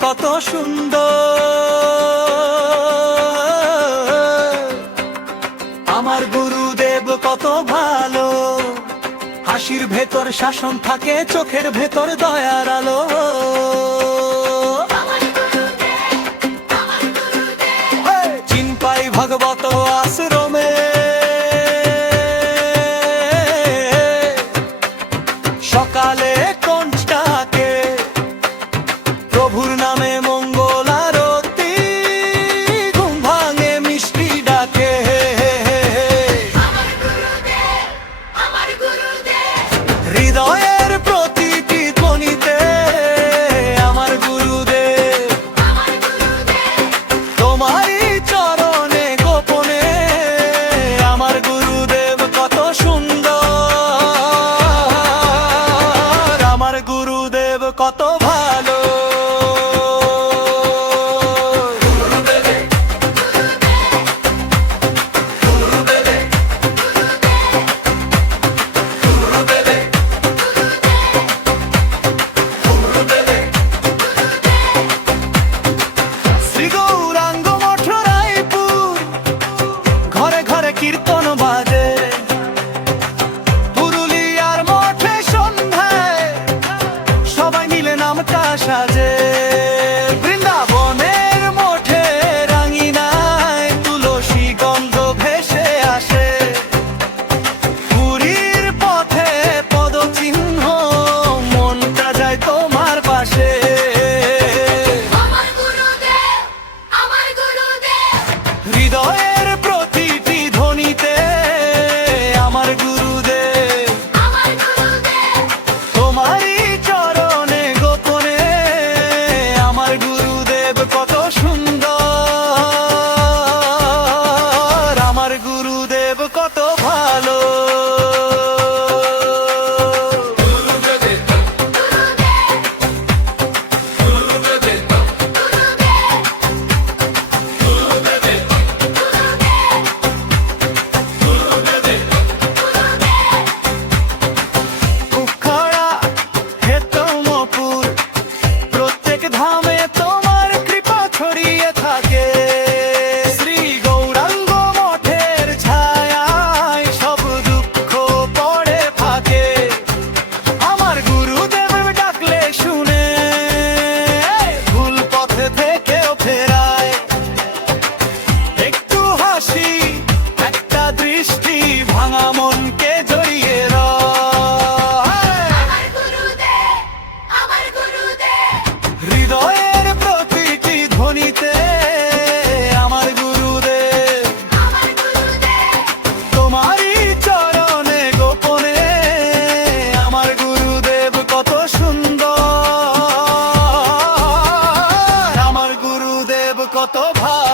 কত সুন্দর। আমার গুরুদেব কত ভালো। হাসির ভেতর শাসন থাকে চোখের ভেতর দয়ার আলো। চিনপাই ভগবত আশ্রমে me কীর্তন বাজে। পুরুলিয়ার মঠে সন্ধ্যায় সবাই মিলে নামটা সাজে। বৃন্দাবনের মঠে রাঙিনায় তুলসী গন্ধ ভেসে আসে। পুরীর পথে পদচিহ্ন মনটা যায় তোমার পাশে। হৃদয়ে deja কত ভাব